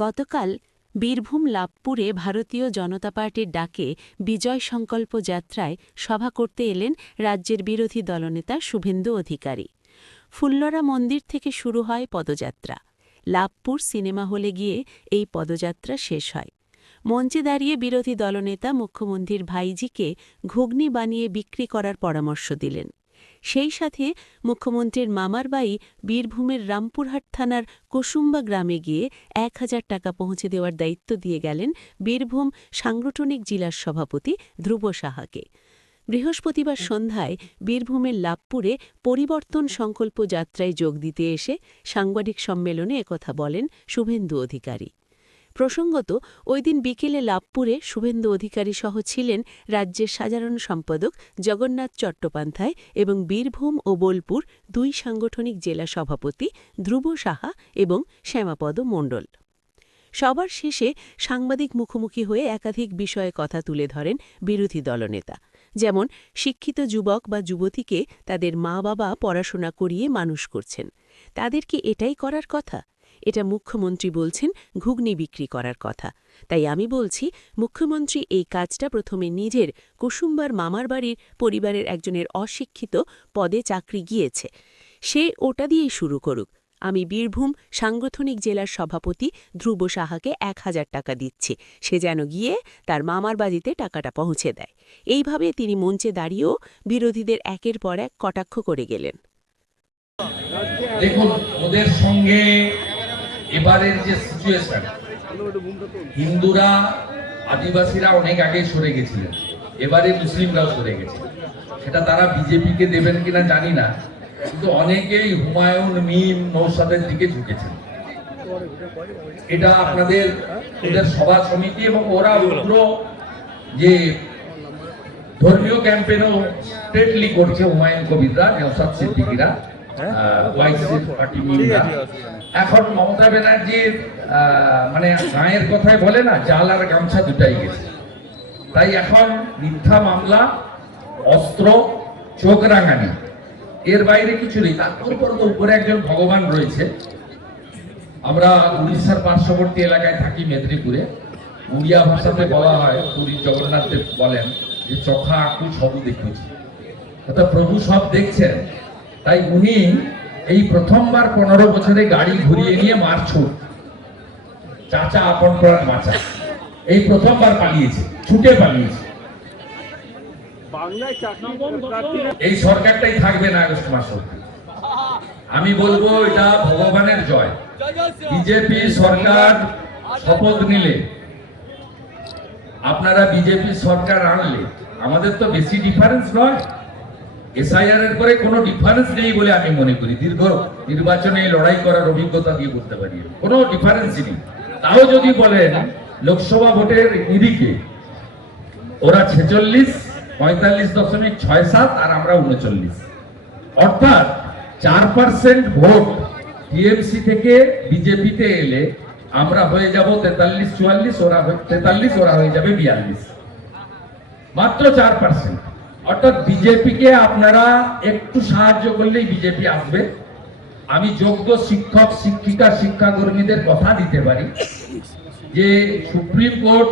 গতকাল বীরভূম লাভপুরে ভারতীয় জনতা পার্টির ডাকে বিজয় সংকল্প যাত্রায় সভা করতে এলেন রাজ্যের বিরোধী দলনেতা শুভেন্দু অধিকারী। ফুল্লরা মন্দির থেকে শুরু হয় পদযাত্রা। লাভপুর সিনেমা হলে গিয়ে এই পদযাত্রা শেষ হয়। মঞ্চে দাঁড়িয়ে বিরোধী দলনেতা মুখ্যমন্ত্রীর ভাইজিকে ঘুগনি বানিয়ে বিক্রি করার পরামর্শ দিলেন। সেই সাথে মুখ্যমন্ত্রীর মামার বাড়ি বীরভূমের রামপুরহাট থানার কুসুম্বা গ্রামে গিয়ে ১,০০০ টাকা পৌঁছে দেওয়ার দায়িত্ব দিয়ে গেলেন বীরভূম সাংগঠনিক জেলার সভাপতি ধ্রুব সাহাকে। বৃহস্পতিবার সন্ধ্যায় বীরভূমের লাভপুরে পরিবর্তন সংকল্প যাত্রায় যোগ দিতে এসে সাংবাদিক সম্মেলনে একথা বলেন শুভেন্দু অধিকারী। প্রসঙ্গত, ওই দিন বিকেলে লাভপুরে শুভেন্দু অধিকারী সহ ছিলেন রাজ্যের সাধারণ সম্পাদক জগন্নাথ চট্টোপাধ্যায় এবং বীরভূম ও বোলপুর দুই সাংগঠনিক জেলা সভাপতি ধ্রুব সাহা এবং শ্যামাপদ মণ্ডল। সবার শেষে সাংবাদিক মুখোমুখি হয়ে একাধিক বিষয়ে কথা তুলে ধরেন বিরোধী দলনেতা, যেমন শিক্ষিত যুবক বা যুবতীকে তাদের মা বাবা পড়াশোনা করিয়ে মানুষ করছেন, তাদের কি এটাই করার কথা? এটা মুখ্যমন্ত্রী বলছেন ঘুগনি বিক্রি করার কথা। তাই আমি বলছি, মুখ্যমন্ত্রী এই কাজটা প্রথমে নিজের কুসুম্বার মামার বাড়ির পরিবারের একজনের অশিক্ষিত পদে চাকরি গিয়েছে, সে ওটা দিয়েই শুরু করুক। আমি বীরভূম সাংগঠনিক জেলার সভাপতি ধ্রুব সাহাকে ১,০০০ টাকা দিচ্ছি, সে যেন গিয়ে তার মামার বাড়িতে টাকাটা পৌঁছে দেয়। এইভাবে তিনি মঞ্চে দাঁড়িয়েও বিরোধীদের একের পর এক কটাক্ষ করে গেলেন। দেখুন, ওদের সঙ্গে এবারের যে সিচুয়েশন, হিন্দুরা আদিবাসীরা অনেক আগে সরে গেছিলেন, এবারে মুসলিমরাও সরে গেছে। সেটা তারা বিজেপিকে দেবেন কিনা জানি না, কিন্তু অনেকেই হুমায়ুন মিম নৌসাদের দিকে ঝুঁকেছেন। এটা আপনাদের ওদের সভা সমিতি এবং ওরা উগ্র যে ধর্মীয় ক্যাম্পেনও স্টেটলি করছে হুমায়ুন কবিররা, নৌসাদ সিদ্দিকীরা, এখন মমতা ব্যানার্জির মানে গায়ের কথায় বলে না, জাল আর গামছা দুটাই গেছে। তাই এখন মিথ্যা মামলা, অস্ত্র, চোখ রাঙানি, এর বাইরে কিছু নেই। তারপর উপরে একজন ভগবান রয়েছে। আমরা উড়িষ্যার পার্শ্ববর্তী এলাকায় থাকি, মেদিনীপুরে। উড়িয়া ভাষাতে বলা হয়, পুরী জগন্নাথ দেব বলেন যে চোখা আঁকু সবু দেখেছি, অর্থাৎ প্রভু সব দেখছেন। তাই উনি এই প্রথমবার 15 বছরে গাড়ি ঘুরিয়ে নিয়ে মারছুট, চাচা আপন প্রাণ বাঁচা, এই প্রথমবার পালিয়েছে, ছুটে পালিয়েছে। এই সরকারটাই থাকবে না আগস্ট মাস অবধি। আমি বলবো এটা ভগবানের জয়। বিজেপি সরকার শপথ নিলে, আপনারা বিজেপি সরকার আনলে, আমাদের তো বেশি ডিফারেন্স নয়, এসআইআর এর পরে কোনো ডিফারেন্স নেই বলে আমি মনে করি। দীর্ঘ নির্বাচনে লড়াই করার অভিজ্ঞতা দিয়ে বলতে পারি কোনো ডিফারেন্সই নেই। তাও যদি বলেন লোকসভা ভোটের নিরিখে ওরা 46, 45.67 আর আমরা 39, অর্থাৎ 4% ভোট টিএমসি থেকে বিজেপিতে এলে আমরা হয়ে যাব 43-44, ওরা 43, ওরা হয়ে যাবে 42, মাত্র 4%। অর্থাৎ বিজেপিকে আপনারা একটু সাহায্য করলেই বিজেপি আসবে। আমি যোগ্য শিক্ষক, শিক্ষিকা, শিক্ষাকর্মীদের কথা দিতে পারি যে সুপ্রিম কোর্ট